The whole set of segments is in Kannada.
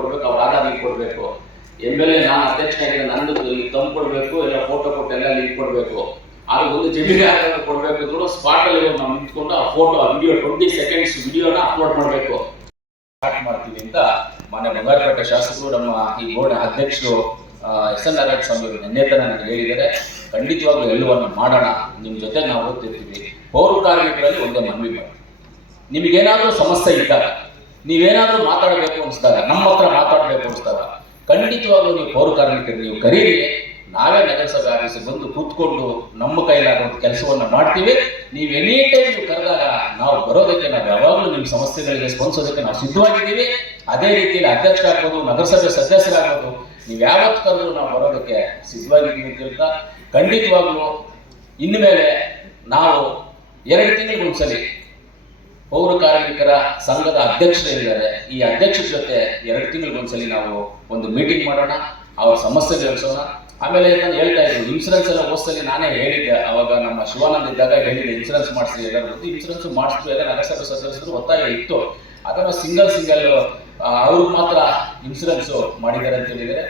ಕೊಡ್ಬೇಕು ಅವ್ರ ಆಧಾರ್ ಕೊಡ್ಬೇಕು. ಎಂ ಎಲ್ ಎ, ನಾನು ಅಧ್ಯಕ್ಷನಾಗಿ ನಂದು ತಂದು ಕೊಡಬೇಕು, ಇಲ್ಲ ಫೋಟೋ ಕೊಟ್ಟು ಎಲ್ಲ ಲಿಂಕ್ ಕೊಡ್ಬೇಕು. ಆಗ ಒಂದು ಜಮೀನು ಯಾರು ಕೊಡ್ಬೇಕು ಸ್ಪಾಟ್ ಅಲ್ಲಿ ನಾವು ನಿಂತ್ಕೊಂಡು ಆ ಫೋಟೋ ವಿಡಿಯೋ ಟ್ವೆಂಟಿ ಸೆಕೆಂಡ್ಸ್ ವಿಡಿಯೋನ ಅಪ್ಲೋಡ್ ಮಾಡಬೇಕು. ಸ್ಟಾರ್ಟ್ ಮಾಡ್ತೀವಿ ಅಂತ ಮಾನ್ಯ ಬಂಗಾರಪೇಟೆ ಶಾಸಕರು, ನಮ್ಮ ಈ ಬೋರ್ಡ್ ಅಧ್ಯಕ್ಷರು ಎಸ್ ಎನ್ ನಾರಾಯಣ ಸ್ವಾಮಿ ಅವರು ನಿನ್ನೆ ತನ ನನಗೆ ಹೇಳಿದ್ದಾರೆ. ಖಂಡಿತವಾಗ್ಲೂ ಎಲ್ಲವನ್ನು ಮಾಡೋಣ. ನಿಮ್ಮ ಜೊತೆ ನಾವು ಓದ್ತಿರ್ತೀವಿ. ಪೌರ ಕಾರ್ಮಿಕರಲ್ಲಿ ಒಂದೇ ಮನವಿ ಮಾಡಿ. ನಿಮಗೇನಾದರೂ ಸಮಸ್ಯೆ ಇದ್ದಾಗ ನೀವೇನಾದ್ರೂ ಮಾತಾಡಬೇಕು ಅನಿಸ್ತಾರ ನಮ್ಮ ಹತ್ರ ಮಾತಾಡಬೇಕು ಅನಿಸ್ತಾರ ಖಂಡಿತವಾಗ್ಲೂ ನೀವು ಪೌರ ಕಾರ್ಮಿಕರು, ನೀವು ಕರೀರಿ. ನಾವೇ ನಗರಸಭೆ ಆಫೀಸಿಗೆ ಬಂದು ಕೂತ್ಕೊಂಡು ನಮ್ಮ ಕೈಲಾಗುವಂಥ ಕೆಲಸವನ್ನು ಮಾಡ್ತೀವಿ. ನೀವು ಎನಿ ಟೈಮ್ ನೀವು ಕರೆದಾಗ ನಾವು ಬರೋದಕ್ಕೆ, ನಾವು ಯಾವಾಗಲೂ ನಿಮ್ಮ ಸಮಸ್ಯೆಗಳಿಗೆ ಸ್ಪಂದಿಸೋದಕ್ಕೆ ನಾವು ಸಿದ್ಧವಾಗಿದ್ದೀವಿ. ಅದೇ ರೀತಿಯಲ್ಲಿ ಅಧ್ಯಕ್ಷರಾಗ್ಬೋದು ನಗರಸಭೆ ಸದಸ್ಯರಾಗ್ಬೋದು, ನೀವು ಯಾವತ್ತು ಕರೆದ್ರು ನಾವು ಬರೋದಕ್ಕೆ ಸಿದ್ಧವಾಗಿದ್ದೀವಿ ಅಂತ ಖಂಡಿತವಾಗ್ಲೂ ಇನ್ಮೇಲೆ ನಾವು ಎರಡು ತಿಂಗಳಿಗೊಂದ್ಸಲಿ ಪೌರ ಕಾರ್ಮಿಕರ ಸಂಘದ ಅಧ್ಯಕ್ಷರಿದ್ದಾರೆ. ಈ ಅಧ್ಯಕ್ಷರ ಜೊತೆ ಎರಡು ತಿಂಗಳಿಗೊಂದ್ಸಲಿ ನಾವು ಒಂದು ಮೀಟಿಂಗ್ ಮಾಡೋಣ, ಅವರ ಸಮಸ್ಯೆ ತಿಳಿಸೋಣ. ಆಮೇಲೆ ನಾನು ಹೇಳ್ತಾ ಇದ್ದೀನಿ ಇನ್ಸೂರೆನ್ಸ್ ಎಲ್ಲ ಹೋದ್ಸಲಿ ನಾನೇ ಹೇಳಿದ್ದೆ. ಅವಾಗ ನಮ್ಮ ಶಿವಾನಂದ್ ಇದ್ದಾಗ ಹೇಳಿದ್ದೆ ಇನ್ಸೂರೆನ್ಸ್ ಮಾಡಿಸಿ ಎಲ್ಲ ಇನ್ಸೂರೆನ್ಸ್ ಎಲ್ಲ ನಗರಸಭೆ ಸದಸ್ಯರು ಒತ್ತಾಯ ಇತ್ತು. ಅದನ್ನು ಸಿಂಗಲ್ ಸಿಂಗಲ್ ಅವ್ರಿಗೆ ಮಾತ್ರ ಇನ್ಸೂರೆನ್ಸ್ ಮಾಡಿದ್ದಾರೆ ಅಂತ ಹೇಳಿದರೆ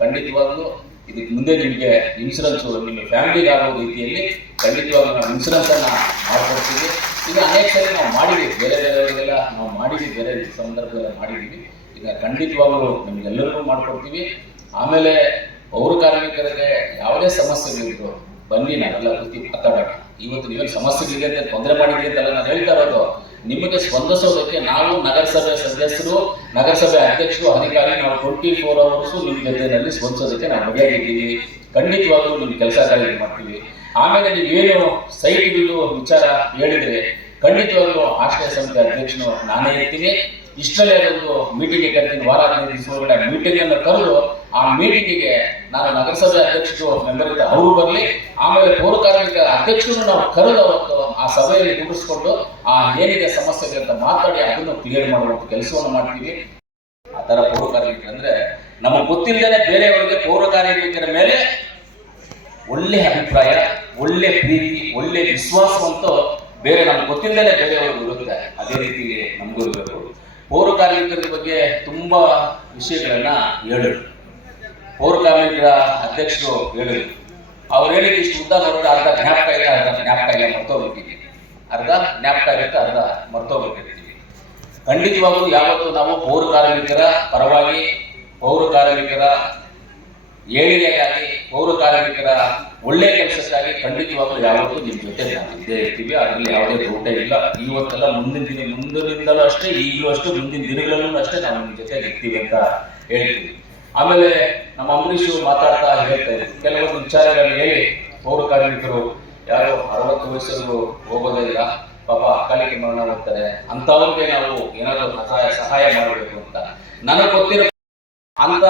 ಖಂಡಿತವಾಗ್ಲೂ ಇದಕ್ಕೆ ಮುಂದೆ ನಿಮಗೆ ಇನ್ಸೂರೆನ್ಸ್ ನಿಮ್ಮ ಫ್ಯಾಮಿಲಿಗೆ ಆಗೋ ರೀತಿಯಲ್ಲಿ ಖಂಡಿತವಾಗ್ಲೂ ನಾವು ಇನ್ಸೂರೆನ್ಸ್ ಅನ್ನ ಮಾಡ್ಕೊಡ್ತೀವಿ. ಈಗ ಅನೇಕ ಸರಿ ನಾವು ಮಾಡಿದ್ದೀವಿ. ಬೇರೆ ಬೇರೆಯವರಿಗೆಲ್ಲ ನಾವು ಮಾಡಿದ್ದೀವಿ. ಬೇರೆ ಸಂದರ್ಭದಲ್ಲಿ ಮಾಡಿದ್ದೀವಿ. ಈಗ ಖಂಡಿತವಾಗ್ಲೂ ನಿಮ್ಗೆಲ್ಲರಿಗೂ ಮಾಡ್ಕೊಡ್ತೀವಿ. ಆಮೇಲೆ ಪೌರ ಕಾರ್ಮಿಕರಿಗೆ ಯಾವುದೇ ಸಮಸ್ಯೆಗಳಿದ್ರು ಬನ್ನಿ, ನಾವೆಲ್ಲ ಕೂತಿ ಮಾತಾಡೋಣ. ಇವತ್ತು ನೀವೇನು ಸಮಸ್ಯೆಗಳಿದೆ ಅಂತ ತೊಂದರೆ ಮಾಡಿದ್ರಿ ಅಂತೆಲ್ಲ ನಾನು ಹೇಳ್ತಾ ಇರೋದು. ನಿಮಗೆ ಸ್ಪಂದಿಸೋದಕ್ಕೆ ನಾವು ನಗರಸಭೆ ಸದಸ್ಯರು, ನಗರಸಭೆ ಅಧ್ಯಕ್ಷರು, ಅಧಿಕಾರಿ ನಾವು ಟ್ವೆಂಟಿ ಫೋರ್ ಅವರ್ಸು ನಿಮ್ಮ ಜೊತೆಯಲ್ಲಿ ಸ್ಪಂದಿಸೋದಕ್ಕೆ ನಾವು ರೆಡಿಯಾಗಿದ್ದೀವಿ ಖಂಡಿತವಾಗ್ಲೂ ನಿಮ್ಮ ಕೆಲಸ ಕಾರ್ಯ ಮಾಡ್ತೀವಿ. ಆಮೇಲೆ ನೀವೇನು ಸೈಟ್ಗಳು ವಿಚಾರ ಹೇಳಿದ್ರೆ ಖಂಡಿತವಾಗ್ಲೂ ಆಶ್ರಯ ಸಮಿತಿ ಅಧ್ಯಕ್ಷನು ನಾನೇ ಇರ್ತೀನಿ. ಇಷ್ಟರಲ್ಲೇ ಒಂದು ಮೀಟಿಂಗ್ ಕರಿತೀನಿ. ವಾರ ಹದಿನೈದು ಮೀಟಿಂಗ್ ಅನ್ನು ಕರೆದು ಆ ಮೀಟಿಂಗಿಗೆ ನಾನು ನಗರಸಭೆ ಅಧ್ಯಕ್ಷರು ಮೆಂಬರ್ ಅವರು ಬರಲಿ. ಆಮೇಲೆ ಪೌರ ಕಾರ್ಮಿಕ ಅಧ್ಯಕ್ಷರು ನಾವು ಕರೆದು ಅವತ್ತು ಆ ಸಭೆಯಲ್ಲಿ ಕೂಡಿಸ್ಕೊಂಡು ಆ ಏನಿದೆ ಸಮಸ್ಯೆ ಅಂತ ಮಾತಾಡಿ ಅದನ್ನು ಕ್ಲಿಯರ್ ಮಾಡುವಂತ ಕೆಲಸವನ್ನು ಮಾಡ್ತೀವಿ. ಆ ಥರ ಪೌರ ಕಾರ್ಮಿಕರು ಅಂದ್ರೆ ನಮಗೆ ಗೊತ್ತಿಲ್ಲದೇ ಬೇರೆಯವರಿಗೆ ಪೌರ ಕಾರ್ಮಿಕರ ಮೇಲೆ ಒಳ್ಳೆ ಅಭಿಪ್ರಾಯ, ಒಳ್ಳೆ ಪ್ರೀತಿ, ಒಳ್ಳೆ ವಿಶ್ವಾಸವಂತೂ ಬೇರೆ ನಮ್ಗೆ ಗೊತ್ತಿಲ್ಲದೇ ಬೇರೆಯವ್ರಿಗೆ ಇರುತ್ತೆ ಅದೇ ರೀತಿ ನಮಗೂ ಇರಬೇಕು. ಪೌರ ಕಾರ್ಮಿಕರ ಬಗ್ಗೆ ತುಂಬಾ ವಿಷಯಗಳನ್ನ ಹೇಳಿದ್ರು. ಪೌರ ಕಾರ್ಮಿಕರ ಅಧ್ಯಕ್ಷರು ಹೇಳಿದ್ರು. ಅವ್ರು ಹೇಳಿದ ಇಷ್ಟು ಉದ್ದ ನೋಡಿದ್ರೆ ಅರ್ಧ ಜ್ಞಾಪಕ ಇಲ್ಲ ಅರ್ಧ ಜ್ಞಾಪಕ ಇಲ್ಲ ಮರ್ತೋಗ್ಬಿಟ್ಟಿದ್ದೀವಿ ಅರ್ಧ ಜ್ಞಾಪಕ ಇರುತ್ತೆ ಅರ್ಧ ಮರ್ತೋಗ್ಬಿಟ್ಟಿರ್ತೀವಿ ಖಂಡಿತವಾಗೂ ಯಾವತ್ತೂ ನಾವು ಪೌರ ಕಾರ್ಮಿಕರ ಪರವಾಗಿ, ಪೌರ ಕಾರ್ಮಿಕರ ಏಳಿಗೆಗಾಗಿ ಪೌರ ಕಾರ್ಮಿಕರ ಒಳ್ಳೆ ಕೆಲಸಕ್ಕಾಗಿ ಖಂಡಿತವಾಗ್ಲೂ ಯಾವತ್ತೂ ನಿಮ್ಮ ಜೊತೆ ಇದ್ದೇ ಇರ್ತೀವಿ. ಅದರಲ್ಲಿ ಯಾವುದೇ ದೋಟ ಇಲ್ಲ. ಇವತ್ತೆಲ್ಲ ಮುಂದಿನ ದಿನ, ಮುಂದಿನಿಂದಲೂ ಅಷ್ಟೇ, ಈಗಲೂ ಅಷ್ಟು, ಮುಂದಿನ ದಿನಗಳಲ್ಲೂ ಅಷ್ಟೇ ನಾವು ನಿಮ್ಮ ಜೊತೆ ಇರ್ತೀವಿ ಅಂತ ಹೇಳ್ತೀವಿ ಆಮೇಲೆ ನಮ್ಮ ಅಂಬರೀಷು ಮಾತಾಡ್ತಾ ಹೇಳ್ತಾ ಇದ್ದೀವಿ ಕೆಲವೊಂದು ವಿಚಾರಗಳನ್ನ ಹೇಳಿ ಪೌರ ಕಾರ್ಮಿಕರು ಯಾರು ಅರವತ್ತು ವಯಸ್ಸಲ್ಲೂ ಹೋಗೋದೇ ಇಲ್ಲ ಪಾಪ ಅಕಾಲಿಕೆ ಮರಣ ಹೋಗ್ತಾರೆ ಅಂಥವ್ರಿಗೆ ನಾವು ಏನಾದರೂ ಸಹಾಯ ಸಹಾಯ ಮಾಡಬೇಕು ಅಂತ. ನನಗೆ ಗೊತ್ತಿರೋ ಅಂತ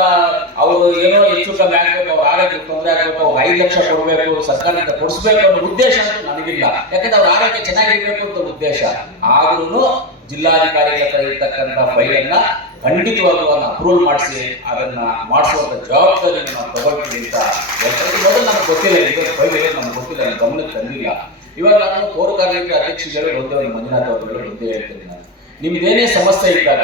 ಅವರು ಏನೋ ಹೆಚ್ಚು ಕಮ್ಮಿ ಆಗ್ಬೇಕು ಅವ್ರ ಆರೋಗ್ಯ ತೊಂದರೆ ಆಗ್ಬೇಕು, ಅವ್ರು ಐದು ಲಕ್ಷ ಕೊಡಬೇಕು ಸರ್ಕಾರದಿಂದ ಕೊಡಿಸ್ಬೇಕು ಅನ್ನೋ ಉದ್ದೇಶ ನನಗಿಲ್ಲ. ಯಾಕಂದ್ರೆ ಅವ್ರ ಆರೋಗ್ಯ ಚೆನ್ನಾಗಿರ್ಬೇಕು ಅಂತ ಉದ್ದೇಶ. ಆದ್ರೂ ಜಿಲ್ಲಾಧಿಕಾರಿಗಳ ಹತ್ರ ಇರ್ತಕ್ಕಂಥ ಫೈಲನ್ನ ಖಂಡಿತವಾಗ್ಲೂ ಅದನ್ನ ಅಪ್ರೂವ್ ಮಾಡಿಸಿ, ಅದನ್ನ ಮಾಡಿಸುವಂತ ಜವಾಬ್ದಾರಿಯನ್ನು ನಾವು ತಗೊಳ್ತೀವಿ ಅಂತ. ಮೊದಲು ನಮ್ಗೆ ಗೊತ್ತಿಲ್ಲ, ಇದು ಫೈಲ್ ನಮ್ಗೆ ಗೊತ್ತಿಲ್ಲ ನನ್ನ ಗಮನಕ್ಕೆ ತಂದಿಲ್ಲ ಇವಾಗ ನಾನು ಪೌರ ಕಾರ್ಮಿಕ ಅಧ್ಯಕ್ಷರು ಒಂದೇ ಒಂದು ಮಂಜುನಾಥ್ ಅವರು ಒಂದೇ ಹೇಳ್ತೀನಿ ನಾನು. ನಿಮ್ದೇನೇ ಸಮಸ್ಯೆ ಇದ್ದಾಗ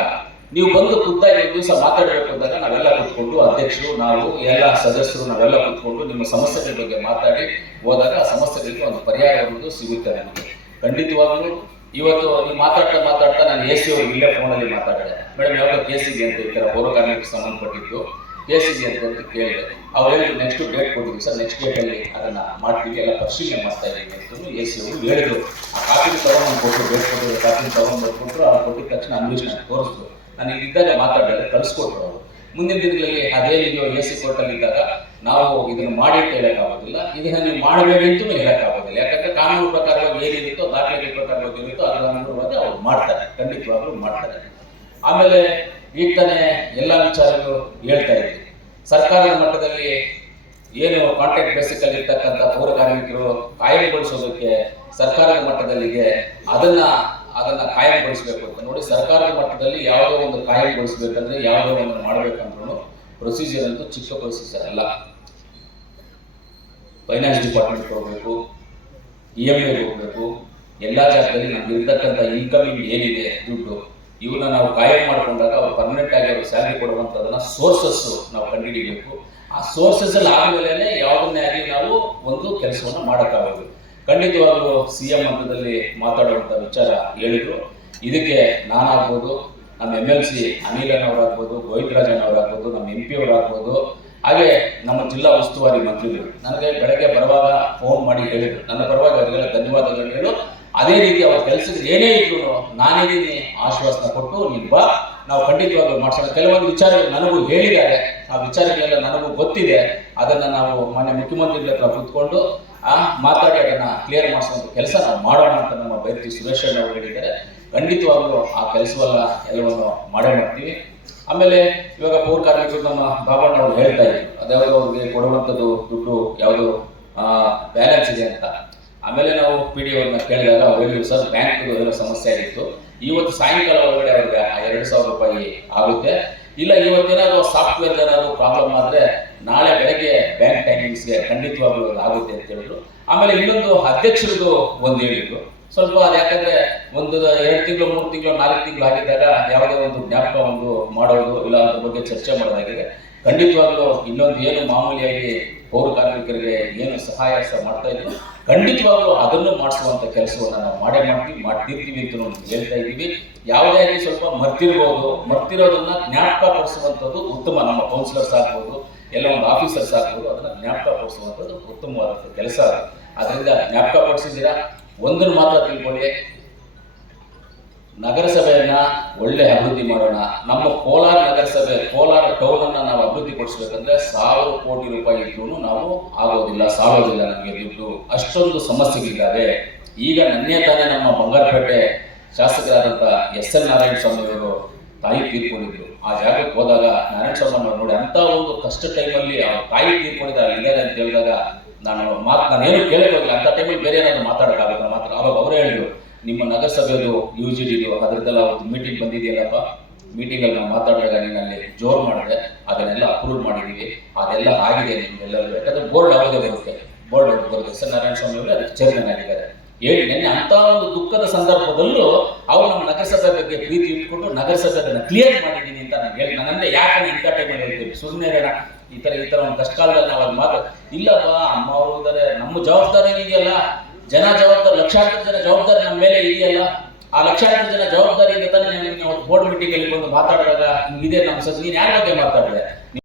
ನೀವು ಬಂದು ಖುದ್ದಾಗಿ ದಿವಸ ಮಾತಾಡಬೇಕು ಅಂದಾಗ ನಾವೆಲ್ಲ ಕೂತ್ಕೊಂಡು ಅಧ್ಯಕ್ಷರು, ನಾವು ಎಲ್ಲ ಸದಸ್ಯರು ನಾವೆಲ್ಲ ಕೂತ್ಕೊಂಡು ನಿಮ್ಮ ಸಮಸ್ಯೆಗಳ ಬಗ್ಗೆ ಮಾತಾಡಿ ಹೋದಾಗ ಆ ಸಮಸ್ಯೆಗಳಿಗೆ ಒಂದು ಪರಿಹಾರ ಅನ್ನೋದು ಸಿಗುತ್ತೆ ನಮಗೆ. ಖಂಡಿತವಾಗ್ಲೂ ಇವತ್ತು ನೀವು ಮಾತಾಡ್ತಾ ಮಾತಾಡ್ತಾ ನಾನು ಎ ಸಿ ಅವ್ರಿಗೆ ಇಲ್ಲೇ ಫೋನಲ್ಲಿ ಮಾತಾಡಿದೆ. ಮೇಡಮ್, ಯಾವಾಗ ಕೇಸಿಗೆ ಅಂತ ಈ ಥರ ಪೌರ ಕಾರ್ಮಿಕಕ್ಕೆ ಸಂಬಂಧಪಟ್ಟಿದ್ದು ಕೇಸಿಗೆ ಅಂತ ಅಂತ ಕೇಳಿದೆ. ಅವ್ರು ಹೇಳಿ ನೆಕ್ಸ್ಟ್ ಡೇಟ್ ಕೊಟ್ಟಿದ್ವಿ ಸರ್ ನೆಕ್ಸ್ಟ್ ಡೇಟಲ್ಲಿ ಅದನ್ನ ಮಾಡ್ತೀವಿ, ಎಲ್ಲ ಪರಿಶೀಲನೆ ಮಾಡ್ತಾ ಇದ್ದೀವಿ ಅಂತ ಎ ಸಿ ಅವರು ಹೇಳಿದ್ರು. ಆ ಕಾಪಿ ತಗೊಂಡು ಕೊಟ್ಟು ಡೇಟ್ ಕೊಟ್ಟರು ತಗೊಂಡು ಕೊಟ್ಟರು, ಅವ್ರು ಕೊಟ್ಟಿದ ತಕ್ಷಣ ಅನ್ವೇಷಣೆ ತೋರಿಸ್ಬೋದು ನಾನು ಇದ್ದಾಗ ಮಾತಾಡಿದ್ರೆ ಕಳಿಸ್ಕೊಟ್ರು ಅವರು. ಮುಂದಿನ ದಿನಗಳಲ್ಲಿ ಅದೇ ನೀವು ಎ ಸಿ ಕೋರ್ಟಲ್ಲಿ ಇದ್ದಾಗ ನಾವು ಇದನ್ನು ಮಾಡಿ ಅಂತ ಹೇಳಕ್ಕಾಗೋದಿಲ್ಲ. ಇದನ್ನ ನೀವು ಮಾಡಬೇಡಿ ಅಂತಲೂ ಹೇಳಕ್ಕಾಗೋದಿಲ್ಲ. ಯಾಕಂದ್ರೆ ಕಾನೂನು ಪ್ರಕಾರವಾಗಿ ಏನಿರುತ್ತೋ, ದಾಖಲೆಗಳ ಪ್ರಕಾರವಾಗಿ ಏನಿರುತ್ತೋ ಅದರ ಅನುಗುಣವಾಗಿ ಅವ್ರು ಮಾಡ್ತಾರೆ. ಖಂಡಿತವಾಗ್ಲೂ ಮಾಡ್ತಾರೆ. ಆಮೇಲೆ ಈಗ ತಾನೇ ಎಲ್ಲ ವಿಚಾರಗಳು ಹೇಳ್ತಾ ಇದ್ವಿ. ಸರ್ಕಾರದ ಮಟ್ಟದಲ್ಲಿ ಏನು ಕಾಂಟ್ರಾಕ್ಟ್ ಬೇಸಿಕಲ್ಲಿ ಇರ್ತಕ್ಕಂಥ ಪೌರ ಕಾರ್ಮಿಕರು ಕಾಯಿಲೆಗೊಳಿಸೋದಕ್ಕೆ ಸರ್ಕಾರದ ಮಟ್ಟದಲ್ಲಿಗೆ ಅದನ್ನ ಅದನ್ನ ಕಾಯಂಗೊಳಿಸಬೇಕು ಅಂತ ನೋಡಿ ಸರ್ಕಾರದ ಮಟ್ಟದಲ್ಲಿ ಯಾವುದೋ ಒಂದು ಕಾಯಂಗೊಳಿಸಬೇಕಂದ್ರೆ ಯಾವುದೋ ಒಂದು ಮಾಡಬೇಕಂದ್ರೂ ಪ್ರೊಸೀಜರ್ ಅಂತೂ ಚಿಕ್ಕ ಪ್ರೊಸೀಜರ್ ಅಲ್ಲ ಫೈನಾನ್ಸ್ ಡಿಪಾರ್ಟ್ಮೆಂಟ್ ಹೋಗ್ಬೇಕು ಇ ಎಂ ಐಗೆ ಹೋಗ್ಬೇಕು ಎಲ್ಲ ಜಾಗದಲ್ಲಿ ನಮ್ಗೆ ಇರ್ತಕ್ಕಂಥ ಇನ್ಕಮಿಂಗ್ ಏನಿದೆ, ದುಡ್ಡು ಇವನ್ನ ನಾವು ಕಾಯಂ ಮಾಡ್ಕೊಂಡಾಗ ಅವ್ರು ಪರ್ಮನೆಂಟ್ ಆಗಿ ಅವ್ರು ಸ್ಯಾಲ್ರಿ ಕೊಡುವಂಥದ್ದನ್ನ ಸೋರ್ಸಸ್ ನಾವು ಕಂಡುಹಿಡಿಬೇಕು. ಆ ಸೋರ್ಸಸ್ ಅಲ್ಲಿ ಆದ್ಮೇಲೆ ಯಾವುದನ್ನೇ ಆಗಿ ನಾವು ಒಂದು ಕೆಲಸವನ್ನು ಮಾಡೋಕ್ಕಾಗೋದು. ಖಂಡಿತವಾಗ್ಲೂ ಸಿ ಎಂ ಹಂತದಲ್ಲಿ ಮಾತಾಡುವಂಥ ವಿಚಾರ ಹೇಳಿದ್ರು. ಇದಕ್ಕೆ ನಾನಾಗ್ಬೋದು, ನಮ್ಮ ಎಂ ಎಲ್ ಸಿ ಅನಿಲನ್ ಅವರಾಗ್ಬೋದು ಗೋವಿಂದರಾಜನ್ ಅವರಾಗ್ಬೋದು ನಮ್ಮ ಎಂ ಪಿ ಅವರಾಗ್ಬೋದು, ಹಾಗೆ ನಮ್ಮ ಜಿಲ್ಲಾ ಉಸ್ತುವಾರಿ ಮಂತ್ರಿಗಳು. ನನಗೆ ಬೆಳಗ್ಗೆ ಬರುವಾಗ ಫೋನ್ ಮಾಡಿ ಹೇಳಿದರು. ನನ್ನ ಪರವಾಗಿ ಅವರಿಗೆಲ್ಲ ಧನ್ಯವಾದಗಳು ಹೇಳು. ಅದೇ ರೀತಿ ಅವ್ರ ಕೆಲಸಕ್ಕೆ ಏನೇ ಇದ್ರು ನಾನೇನೇ ಆಶ್ವಾಸನ ಕೊಟ್ಟು ನೀನು ಬಾ. ನಾವು ಖಂಡಿತವಾಗ್ಲೂ ಮಾಡ್ಸೋಣ. ಕೆಲವೊಂದು ವಿಚಾರಗಳು ನನಗೂ ಹೇಳಿದ್ದಾರೆ. ಆ ವಿಚಾರಗಳೆಲ್ಲ ನನಗೂ ಗೊತ್ತಿದೆ. ಅದನ್ನ ನಾವು ಮಾನ್ಯ ಮುಖ್ಯಮಂತ್ರಿಗಳ ಹತ್ರ ಕೂತ್ಕೊಂಡು ಆ ಮಾತಾಡಿ ಅದನ್ನು ಕ್ಲಿಯರ್ ಮಾಡಿಸುವಂತ ಕೆಲಸ ನಾವು ಮಾಡೋಣ ಅಂತ ನಮ್ಮ ಬೈರತಿ ಸುರೇಶ್ ಅವರು ಹೇಳಿದ್ದಾರೆ. ಖಂಡಿತವಾಗಲೂ ಆ ಕೆಲಸವನ್ನ ಎಲ್ಲವನ್ನು ಮಾಡೇ ಮಾಡ್ತೀವಿ. ಆಮೇಲೆ ಇವಾಗ ಪೌರ ಕಾರ್ಮಿಕರು ನಮ್ಮ ಬಾಬಣ್ಣ ಅವರು ಹೇಳ್ತಾ ಇದ್ರು. ಅದ್ಯಾವುದೋ ಅವ್ರಿಗೆ ಕೊಡುವಂಥದ್ದು ದುಡ್ಡು ಯಾವುದು ಬ್ಯಾಲೆನ್ಸ್ ಇದೆ ಅಂತ. ಆಮೇಲೆ ನಾವು ಪಿ ಡಿ ಅವ್ರನ್ನ ಕೇಳಿದಾಗ ಅವ್ರು ಹೇಳಿದ್ರು ಸರ್ ಬ್ಯಾಂಕ್ ಏನೋ ಸಮಸ್ಯೆ ಆಗಿತ್ತು. ಇವತ್ತು ಸಾಯಂಕಾಲ ಒಳಗಡೆ ಅವ್ರಿಗೆ ಆ ಎರಡು ಸಾವಿರ ರೂಪಾಯಿ ಆಗುತ್ತೆ. ಇಲ್ಲ ಇವತ್ತೇನಾದ್ರು ಸಾಫ್ಟ್ವೇರ್ ಏನಾದ್ರು ಪ್ರಾಬ್ಲಮ್ ಆದ್ರೆ ನಾಳೆ ಬೆಳಗ್ಗೆ ಬ್ಯಾಂಕ್ ಟೈಮಿಂಗ್ಸ್ಗೆ ಖಂಡಿತವಾಗ್ಲೂ ಆಗುತ್ತೆ ಅಂತ ಹೇಳಿದ್ರು. ಆಮೇಲೆ ಇನ್ನೊಂದು ಅಧ್ಯಕ್ಷರದು ಒಂದು ಹೇಳಿದ್ರು. ಸ್ವಲ್ಪ ಅದು ಯಾಕಂದ್ರೆ ಒಂದು ಎರಡು ತಿಂಗಳು, ಮೂರು ತಿಂಗಳು, ನಾಲ್ಕು ತಿಂಗಳು ಆಗಿದ್ದಾಗ ಯಾವುದೇ ಒಂದು ಜ್ಞಾಪಕ ಒಂದು ಮಾಡೋದು ಇಲ್ಲ ಅದ್ರ ಬಗ್ಗೆ ಚರ್ಚೆ ಮಾಡೋದಾಗಿದೆ. ಖಂಡಿತವಾಗ್ಲೂ ಇನ್ನೊಂದು ಏನು ಮಾಮೂಲಿಯಾಗಿ ಪೌರ ಕಾರ್ಮಿಕರಿಗೆ ಏನು ಸಹಾಯ ಸಹ ಮಾಡ್ತಾ ಇದ್ದೀವಿ ಖಂಡಿತವಾಗ್ಲೂ ಅದನ್ನು ಮಾಡಿಸುವಂತ ಕೆಲಸವನ್ನು ನಾವು ಮಾಡೇ ಮಾಡ್ತೀವಿ, ಮಾಡ್ತಿರ್ತೀವಿ ಅಂತ ನಾವು ಹೇಳ್ತಾ ಇದ್ದೀವಿ. ಯಾವುದೇ ಆಗಿ ಸ್ವಲ್ಪ ಮರ್ತಿರ್ಬೋದು. ಮರ್ತಿರೋದನ್ನ ಜ್ಞಾಪಕ ಪಡಿಸುವಂಥದ್ದು ಉತ್ತಮ. ನಮ್ಮ ಕೌನ್ಸಿಲರ್ಸ್ ಆಗ್ಬೋದು ಎಲ್ಲ ಒಂದು ಆಫೀಸರ್ಸ್ ಆಗ್ಬೋದು ಅದನ್ನ ಜ್ಞಾಪಕ ಪಡಿಸುವಂಥದ್ದು ಉತ್ತಮವಾದಂಥ ಕೆಲಸ. ಅದು ಅದರಿಂದ ಜ್ಞಾಪಕ ಪಡಿಸಿದ್ದೀರಾ? ಒಂದನ್ನು ಮಾತ್ರ ತಿಳ್ಕೊಳ್ಳಿ. ನಗರಸಭೆಯನ್ನ ಒಳ್ಳೆ ಅಭಿವೃದ್ಧಿ ಮಾಡೋಣ. ನಮ್ಮ ಕೋಲಾರ ನಗರಸಭೆ, ಕೋಲಾರ ಟೌನ್ ಅನ್ನ ನಾವು ಅಭಿವೃದ್ಧಿ ಪಡಿಸ್ಬೇಕಂದ್ರೆ ಸಾವಿರ ಕೋಟಿ ರೂಪಾಯಿ ಇದ್ರೂ ನಾವು ಆಗೋದಿಲ್ಲ ಸಾಲೋದಿಲ್ಲ ನಮಗೆ ದುಡ್ಡು. ಅಷ್ಟೊಂದು ಸಮಸ್ಯೆಗಳಿದ್ದಾವೆ. ಈಗ ನನ್ನೇ ತಾನೇ ನಮ್ಮ ಬಂಗಾರಪೇಟೆ ಶಾಸಕರಾದಂಥ ಎಸ್ ಎನ್ ನಾರಾಯಣ ಸ್ವಾಮಿ ಅವರು ತಾಯಿ ತೀರ್ಕೊಂಡಿದ್ರು. ಆ ಜಾಗಕ್ಕೆ ಹೋದಾಗ ನಾರಾಯಣ ಸ್ವಾಮಿ ನೋಡಿ ಅಂತ ಒಂದು ಕಷ್ಟ ಟೈಮಲ್ಲಿ ಅವ್ರ ತಾಯಿ ತೀರ್ಕೊಂಡಿದ್ದಾರೆ ಇದ್ದಾರೆ ಅಂತ ಹೇಳಿದಾಗ ನಾನು ಮಾತು ನಾನೇನು ಕೇಳೋದಿಲ್ಲ ಅಂತ ಟೈಮಲ್ಲಿ ಬೇರೆ ಏನಾದ್ರು ಮಾತಾಡೋಕ್ಕಾಗುತ್ತೆ ಮಾತ್ರ. ಅವಾಗ ಅವರೇ ಹೇಳಿದ್ರು, ನಿಮ್ಮ ನಗರಸಭೆದು ಯು ಜಿ ಡಿ ಅದರದ್ದೆಲ್ಲ ಒಂದು ಮೀಟಿಂಗ್ ಬಂದಿದೆಯಲ್ಲಪ್ಪ? ಮೀಟಿಂಗಲ್ಲಿ ನಾವು ಮಾತಾಡಿದಾಗ ನೀನು ಅಲ್ಲಿ ಜೋರು ಮಾಡಿದೆ. ಅದನ್ನೆಲ್ಲ ಅಪ್ರೂವ್ ಮಾಡಿದ್ದೀವಿ ಅದೆಲ್ಲ ಆಗಿದೆ ನಿಮ್ಗೆಲ್ಲರೂ ಯಾಕಂದ್ರೆ ಬೋರ್ಡ್ ಆಗೋದೇ ಬರುತ್ತೆ ಬೋರ್ಡ್ ಬರುತ್ತೆ ಸರ್, ನಾರಾಯಣ ಸ್ವಾಮಿ ಅವರು ಅದಕ್ಕೆ ಚೇರ್ಮನ್ ಆಗಿದ್ದಾರೆ. ಹೇಳಿ, ನೆನ್ನೆ ಅಂತ ಒಂದು ದುಃಖದ ಸಂದರ್ಭದಲ್ಲೂ ಅವ್ರು ನಮ್ಮ ನಗರಸಭೆ ಬಗ್ಗೆ ಪ್ರೀತಿ ಇಟ್ಕೊಂಡು ಅದನ್ನ ಕ್ಲಿಯರ್ ಮಾಡಿದ್ದೀನಿ ಅಂತ ನಾನು ಹೇಳಿ ನನ್ನಂದ್ರೆ ಯಾಕೆ ಇಂಥ ಟೈಮಲ್ಲಿ ಹೇಳ್ತೀವಿ ಸುಮ್ಮನೆ ಈ ತರ ಈ ತರ ಒಂದು ಕಷ್ಟ ಕಾಲದಲ್ಲಿ ನಾವು ಅದು ಮಾತು ಇಲ್ಲಪ್ಪ, ಅಮ್ಮ ಅವರು ಇದ್ದಾರೆ ನಮ್ಮ ಜವಾಬ್ದಾರಿ ಇದೆಯಲ್ಲ. ಜನ ಜವಾಬ್ದಾರಿ, ಲಕ್ಷಾಂತರ ಜನ ಜವಾಬ್ದಾರಿ ನಮ್ಮ ಮೇಲೆ ಇದೆಯಲ್ಲ. ಆ ಲಕ್ಷಾಂತರ ಜನ ಜವಾಬ್ದಾರಿ ಇದೆ ತಾನೇ ನಿಮಗೆ ಬೋರ್ಡ್ ಮೀಟಿಂಗ್ ಅಲ್ಲಿ ಬಂದು ಮಾತಾಡಿದಾಗ ಇದೆ ನಮ್ಮ ಸಚಿವ. ನೀನು ಯಾರ ಬಗ್ಗೆ ಮಾತಾಡಿದೆ?